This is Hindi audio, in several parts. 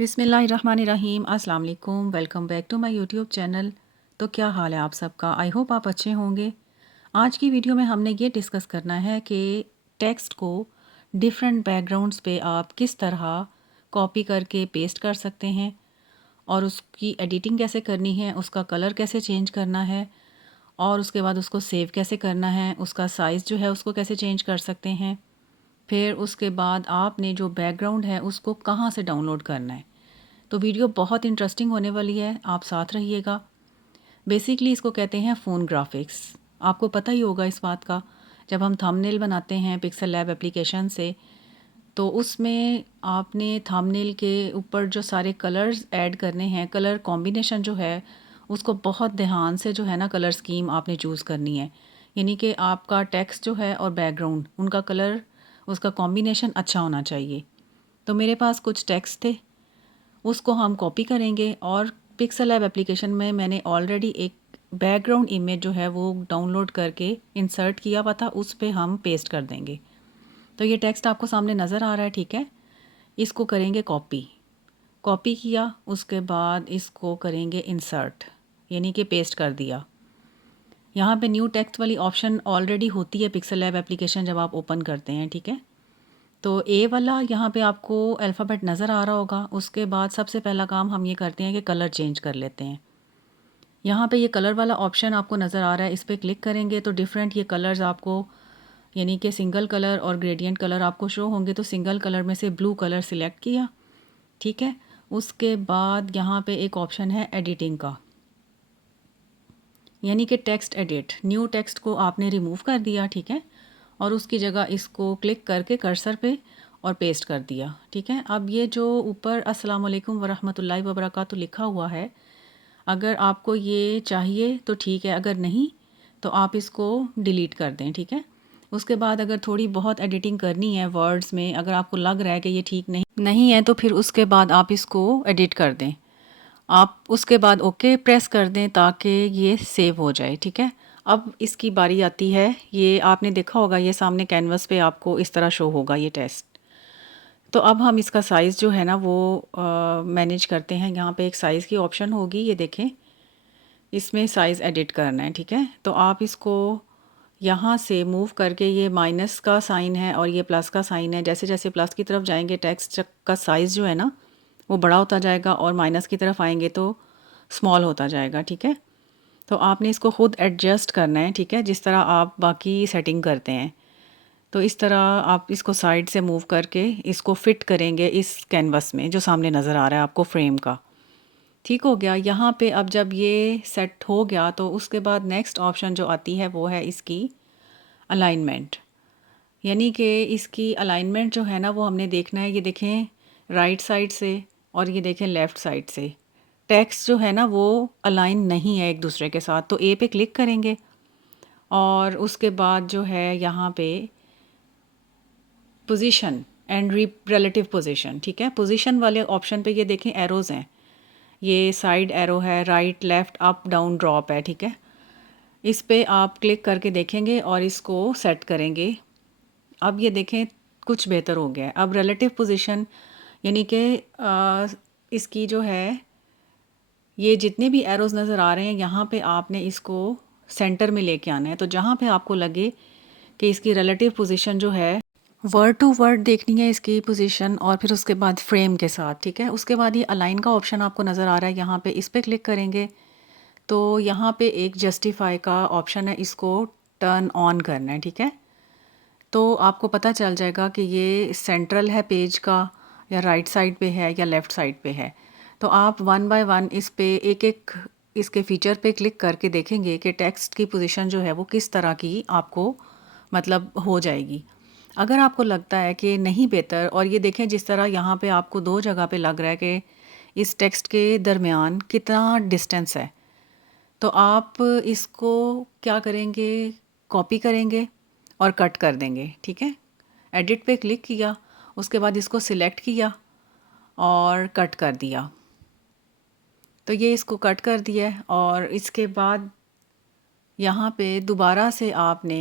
बिस्मिल्लाहिर्रहमानिर्रहीम। अस्सलाम वालेकुम। Welcome back to my YouTube channel. तो क्या हाल है आप सबका? आई होप आप अच्छे होंगे। आज की वीडियो में हमने ये डिस्कस करना है कि टेक्स्ट को डिफरेंट बैकग्राउंड्स पे आप किस तरह कॉपी करके पेस्ट कर सकते हैं और उसकी एडिटिंग कैसे करनी है, उसका कलर कैसे चेंज करना है और उसके बाद उसको सेव कैसे करना है, उसका साइज़ जो है उसको कैसे चेंज कर सकते हैं। फिर उसके बाद आपने जो बैकग्राउंड है उसको कहाँ से डाउनलोड करना है। तो वीडियो बहुत इंटरेस्टिंग होने वाली है, आप साथ रहिएगा। बेसिकली इसको कहते हैं फ़ोन ग्राफिक्स। आपको पता ही होगा इस बात का। जब हम थंबनेल बनाते हैं पिक्सल लैब एप्लीकेशन से, तो उसमें आपने थंबनेल के ऊपर जो सारे कलर्स ऐड करने हैं, कलर कॉम्बिनेशन जो है उसको बहुत ध्यान से जो है ना कलर स्कीम आपने चूज़ करनी है। यानी कि आपका टेक्स्ट जो है और बैकग्राउंड उनका कलर, उसका कॉम्बिनेशन अच्छा होना चाहिए। तो मेरे पास कुछ टेक्स्ट थे, उसको हम कॉपी करेंगे और पिक्सल लैब एप्लीकेशन में मैंने ऑलरेडी एक बैकग्राउंड इमेज जो है वो डाउनलोड करके इंसर्ट किया हुआ था, उस पे हम पेस्ट कर देंगे। तो ये टेक्स्ट आपको सामने नज़र आ रहा है, ठीक है। इसको करेंगे कॉपी। कॉपी किया, उसके बाद इसको करेंगे इंसर्ट, यानी कि पेस्ट कर दिया। यहाँ पे न्यू टेक्स्ट वाली ऑप्शन ऑलरेडी होती है पिक्सल लैब एप्लीकेशन जब आप ओपन करते हैं, ठीक है। तो ए वाला यहाँ पे आपको अल्फ़ाबेट नज़र आ रहा होगा। उसके बाद सबसे पहला काम हम ये करते हैं कि कलर चेंज कर लेते हैं। यहाँ पे ये कलर वाला ऑप्शन आपको नज़र आ रहा है, इस पर क्लिक करेंगे तो डिफरेंट ये कलर्स आपको, यानी कि सिंगल कलर और ग्रेडियंट कलर आपको शो होंगे। तो सिंगल कलर में से ब्लू कलर सिलेक्ट किया, ठीक है। उसके बाद यहाँ पे एक ऑप्शन है एडिटिंग का, यानी कि टेक्स्ट एडिट। न्यू टेक्स्ट को आपने रिमूव कर दिया, ठीक है, और उसकी जगह इसको क्लिक करके कर्सर पे और पेस्ट कर दिया, ठीक है। अब ये जो ऊपर अस्सलाम वालेकुम वरहमतुल्लाहि वबरकातुहू लिखा हुआ है, अगर आपको ये चाहिए तो ठीक है, अगर नहीं तो आप इसको डिलीट कर दें, ठीक है। उसके बाद अगर थोड़ी बहुत एडिटिंग करनी है वर्ड्स में, अगर आपको लग रहा है कि ये ठीक नहीं है, तो फिर उसके बाद आप इसको एडिट कर दें। आप उसके बाद ओके प्रेस कर दें ताकि ये सेव हो जाए, ठीक है। अब इसकी बारी आती है, ये आपने देखा होगा ये सामने कैनवस पे आपको इस तरह शो होगा ये टेक्स्ट। तो अब हम इसका साइज़ जो है ना वो मैनेज करते हैं। यहाँ पे एक साइज़ की ऑप्शन होगी, ये देखें, इसमें साइज़ एडिट करना है, ठीक है। तो आप इसको यहाँ से मूव करके, ये माइनस का साइन है और ये प्लस का साइन है, जैसे जैसे प्लस की तरफ जाएंगे टेक्स्ट का साइज़ जो है ना वो बड़ा होता जाएगा और माइनस की तरफ आएंगे तो स्मॉल होता जाएगा, ठीक है। तो आपने इसको ख़ुद एडजस्ट करना है, ठीक है, जिस तरह आप बाकी सेटिंग करते हैं। तो इस तरह आप इसको साइड से मूव करके इसको फिट करेंगे इस कैनवस में जो सामने नज़र आ रहा है आपको फ्रेम का। ठीक हो गया। यहाँ पे अब जब ये सेट हो गया तो उसके बाद नेक्स्ट ऑप्शन जो आती है वो है इसकी अलाइनमेंट, यानी कि इसकी अलाइनमेंट जो है ना वो हमने देखना है। ये देखें राइट साइड से और ये देखें लेफ़्ट साइड से टेक्स्ट जो है ना वो अलाइन नहीं है एक दूसरे के साथ। तो ए पे क्लिक करेंगे और उसके बाद जो है यहाँ पे पोजीशन एंड रिलेटिव पोजीशन, ठीक है। पोजीशन वाले ऑप्शन पे ये देखें एरोज़ हैं, ये साइड एरो है, right left up down drop है, ठीक है। इस पे आप क्लिक करके देखेंगे और इसको सेट करेंगे। अब ये देखें कुछ बेहतर हो गया है। अब रिलेटिव पोजीशन यानी कि इसकी जो है ये जितने भी एरोज़ नज़र आ रहे हैं यहाँ पे आपने इसको सेंटर में लेके आना है। तो जहाँ पे आपको लगे कि इसकी रिलेटिव पोजीशन जो है वर्ड टू वर्ड देखनी है इसकी पोजीशन, और फिर उसके बाद फ्रेम के साथ, ठीक है। उसके बाद ये अलाइन का ऑप्शन आपको नज़र आ रहा है, यहाँ पे इस पे क्लिक करेंगे तो यहाँ पे एक जस्टिफाई का ऑप्शन है, इसको टर्न ऑन करना है, ठीक है। तो आपको पता चल जाएगा कि ये सेंट्रल है पेज का, या राइट साइड पे है या लेफ़्ट साइड पे है। तो आप वन बाय वन इस पे एक एक इसके फीचर पे क्लिक करके देखेंगे कि टेक्स्ट की पोजीशन जो है वो किस तरह की आपको मतलब हो जाएगी। अगर आपको लगता है कि नहीं बेहतर, और ये देखें जिस तरह यहाँ पे आपको दो जगह पे लग रहा है कि इस टेक्स्ट के दरमियान कितना डिस्टेंस है, तो आप इसको क्या करेंगे, कॉपी करेंगे और कट कर देंगे, ठीक है। एडिट पे क्लिक किया, उसके बाद इसको सिलेक्ट किया और कट कर दिया। तो ये इसको कट कर दिया है और इसके बाद यहाँ पे दोबारा से आपने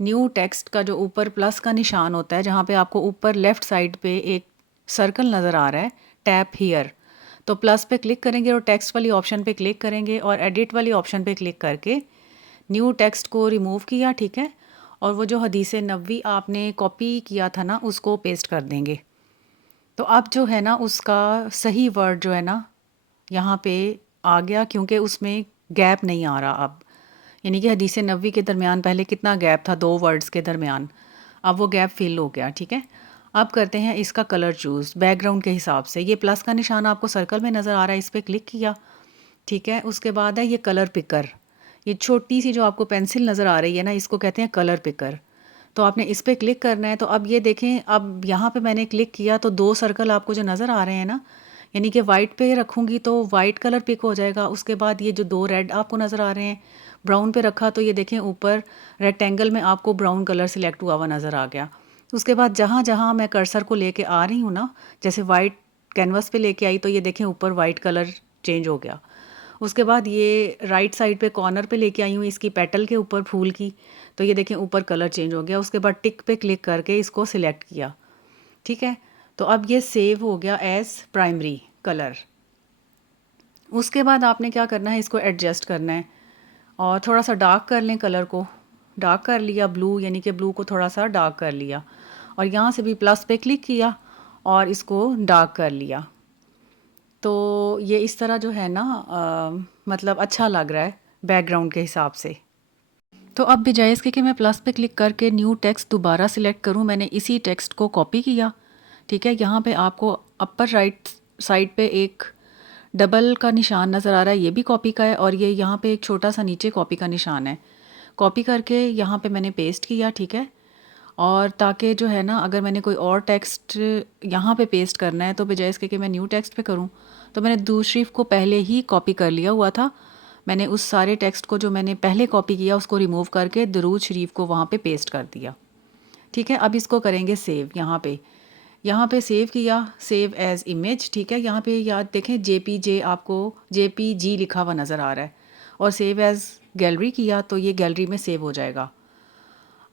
न्यू टेक्स्ट का जो ऊपर प्लस का निशान होता है, जहाँ पे आपको ऊपर लेफ़्ट साइड पे एक सर्कल नज़र आ रहा है टैप हियर। तो प्लस पे क्लिक करेंगे और टेक्स्ट वाली ऑप्शन पे क्लिक करेंगे और एडिट वाली ऑप्शन पे क्लिक करके न्यू टेक्स्ट को रिमूव किया, ठीक है। और वो जो हदीस नबवी आपने कॉपी किया था ना, उसको पेस्ट कर देंगे। तो अब जो है ना उसका सही वर्ड जो है ना यहाँ पे आ गया, क्योंकि उसमें गैप नहीं आ रहा अब। यानी कि हदीस नबवी के दरमियान पहले कितना गैप था, 2 वर्ड्स के दरमियान, अब वो गैप फिल हो गया, ठीक है। अब करते हैं इसका कलर चूज़ बैकग्राउंड के हिसाब से। ये प्लस का निशान आपको सर्कल में नज़र आ रहा है, इस पर क्लिक किया, ठीक है। उसके बाद है ये कलर पिकर, ये छोटी सी जो आपको पेंसिल नज़र आ रही है ना, इसको कहते हैं कलर पिकर। तो आपने इस पर क्लिक करना है। तो अब ये देखें, अब यहाँ पे मैंने क्लिक किया तो 2 सर्कल आपको जो नज़र आ रहे हैं ना, यानी कि वाइट पे रखूँगी तो वाइट कलर पिक हो जाएगा। उसके बाद ये जो 2 रेड आपको नज़र आ रहे हैं, ब्राउन पे रखा तो ये देखें ऊपर रेक्टेंगल में आपको ब्राउन कलर सिलेक्ट हुआ हुआ नज़र आ गया। उसके बाद जहाँ जहाँ मैं कर्सर को लेके आ रही हूँ ना, जैसे वाइट कैनवस पे लेके आई तो ये देखें ऊपर वाइट कलर चेंज हो गया। उसके बाद ये राइट साइड पे कॉर्नर पे लेके आई हूँ इसकी पेटल के ऊपर फूल की, तो ये देखें ऊपर कलर चेंज हो गया। उसके बाद टिक पे क्लिक करके इसको सिलेक्ट किया, ठीक है। तो अब ये सेव हो गया एज प्राइमरी कलर। उसके बाद आपने क्या करना है, इसको एडजस्ट करना है और थोड़ा सा डार्क कर लें कलर को। डार्क कर लिया ब्लू, यानी कि ब्लू को थोड़ा सा डार्क कर लिया और यहाँ से भी प्लस पे क्लिक किया और इसको डार्क कर लिया। तो ये इस तरह जो है ना मतलब अच्छा लग रहा है बैकग्राउंड के हिसाब से। तो अब बजाय इसके कि मैं प्लस पे क्लिक करके न्यू टेक्स्ट दोबारा सिलेक्ट करूं, मैंने इसी टेक्स्ट को कॉपी किया, ठीक है। यहाँ पे आपको अपर राइट साइड पे एक डबल का निशान नज़र आ रहा है, ये भी कॉपी का है, और ये यहाँ पे एक छोटा सा नीचे कॉपी का निशान है। कॉपी करके यहाँ पे मैंने पेस्ट किया, ठीक है। और ताकि जो है ना अगर मैंने कोई और टेक्स्ट यहाँ पे पेस्ट करना है तो बजाय इसके कि मैं न्यू टेक्स्ट पे करूँ, तो मैंने दूसरी को पहले ही कॉपी कर लिया हुआ था। मैंने उस सारे टेक्स्ट को जो मैंने पहले कॉपी किया उसको रिमूव करके दरूद शरीफ को वहाँ पे पेस्ट कर दिया, ठीक है। अब इसको करेंगे सेव। यहाँ पे सेव किया, सेव एज़ इमेज, ठीक है। यहाँ पे याद देखें JPG, आपको JPG लिखा हुआ नज़र आ रहा है, और सेव एज़ गैलरी किया तो ये गैलरी में सेव हो जाएगा।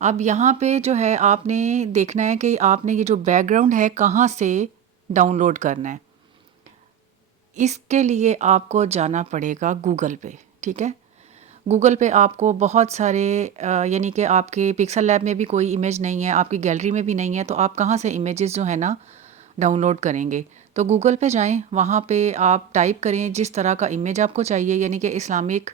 अब यहाँ पे जो है आपने देखना है कि आपने ये जो बैकग्राउंड है कहाँ से डाउनलोड करना है। इसके लिए आपको जाना पड़ेगा गूगल पे, ठीक है। गूगल पे आपको बहुत सारे यानी कि आपके पिक्सल लैब में भी कोई इमेज नहीं है, आपकी गैलरी में भी नहीं है, तो आप कहाँ से इमेजेस जो है ना डाउनलोड करेंगे। तो गूगल पे जाएं, वहाँ पे आप टाइप करें जिस तरह का इमेज आपको चाहिए, यानी कि इस्लामिक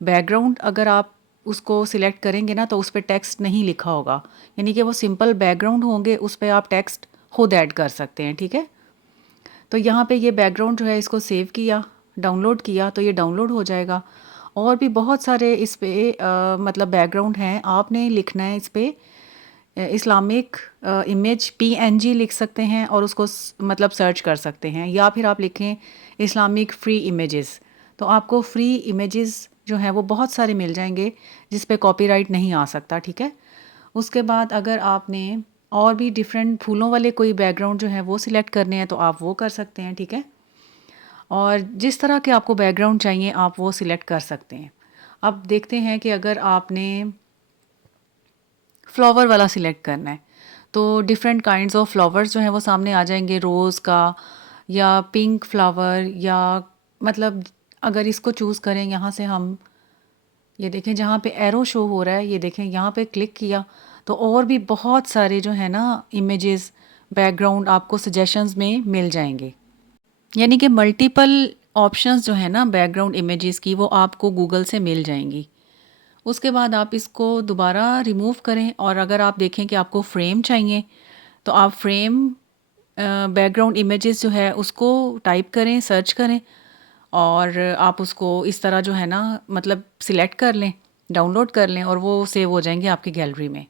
बैकग्राउंड। अगर आप उसको सिलेक्ट करेंगे ना तो उस पर टेक्स्ट नहीं लिखा होगा, यानी कि वो सिंपल बैकग्राउंड होंगे, उस पर आप टेक्स्ट खुद ऐड कर सकते हैं, ठीक है। तो यहाँ पे ये बैकग्राउंड जो है इसको सेव किया, डाउनलोड किया तो ये डाउनलोड हो जाएगा। और भी बहुत सारे इस पे मतलब बैकग्राउंड हैं, आपने लिखना है इस पे इस्लामिक इमेज PNG लिख सकते हैं और उसको मतलब सर्च कर सकते हैं, या फिर आप लिखें इस्लामिक फ्री इमेजेस, तो आपको फ्री इमेजेस जो हैं वो बहुत सारे मिल जाएंगे जिस पे कॉपीराइट नहीं आ सकता, ठीक है। उसके बाद अगर आपने और भी डिफरेंट फूलों वाले कोई बैकग्राउंड जो है वो सिलेक्ट करने हैं तो आप वो कर सकते हैं, ठीक है। और जिस तरह के आपको बैकग्राउंड चाहिए आप वो सिलेक्ट कर सकते हैं। अब देखते हैं कि अगर आपने फ्लावर वाला सिलेक्ट करना है तो डिफरेंट काइंड्स ऑफ फ्लावर्स जो हैं वो सामने आ जाएंगे, रोज़ का या पिंक फ्लावर, या मतलब अगर इसको चूज़ करें यहाँ से हम, ये देखें जहाँ पे एरो शो हो रहा है, ये देखें यहाँ पे क्लिक किया तो और भी बहुत सारे जो है ना इमेजेस बैकग्राउंड आपको सजेशंस में मिल जाएंगे। यानी कि मल्टीपल ऑप्शंस जो है ना बैकग्राउंड इमेजेस की वो आपको गूगल से मिल जाएंगी। उसके बाद आप इसको दोबारा रिमूव करें और अगर आप देखें कि आपको फ्रेम चाहिए तो आप फ्रेम बैकग्राउंड इमेजेस जो है उसको टाइप करें, सर्च करें और आप उसको इस तरह जो है ना मतलब सिलेक्ट कर लें, डाउनलोड कर लें और वो सेव हो जाएंगे आपकी गैलरी में।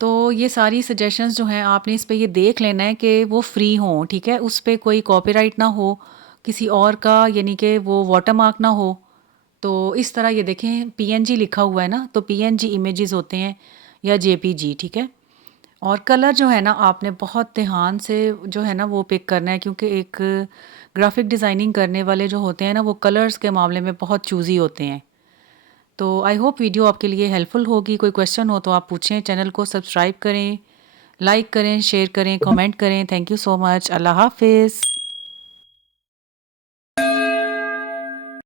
तो ये सारी सजेशंस जो हैं आपने इस पे ये देख लेना है कि वो फ्री हों, ठीक है, उस पे कोई कॉपीराइट ना हो किसी और का, यानी कि वो वाटरमार्क ना हो। तो इस तरह ये देखें PNG लिखा हुआ है ना, तो PNG इमेजेस होते हैं या JPG, ठीक है। और कलर जो है ना आपने बहुत ध्यान से जो है ना वो पिक करना है, क्योंकि एक ग्राफिक डिज़ाइनिंग करने वाले जो होते हैं ना वो कलर्स के मामले में बहुत चूज़ी होते हैं। तो आई होप वीडियो आपके लिए हेल्पफुल होगी। कोई क्वेश्चन हो तो आप पूछें, चैनल को सब्सक्राइब करें, लाइक करें, शेयर करें, कमेंट करें। Thank you so much. अल्लाह हाफ़िज़।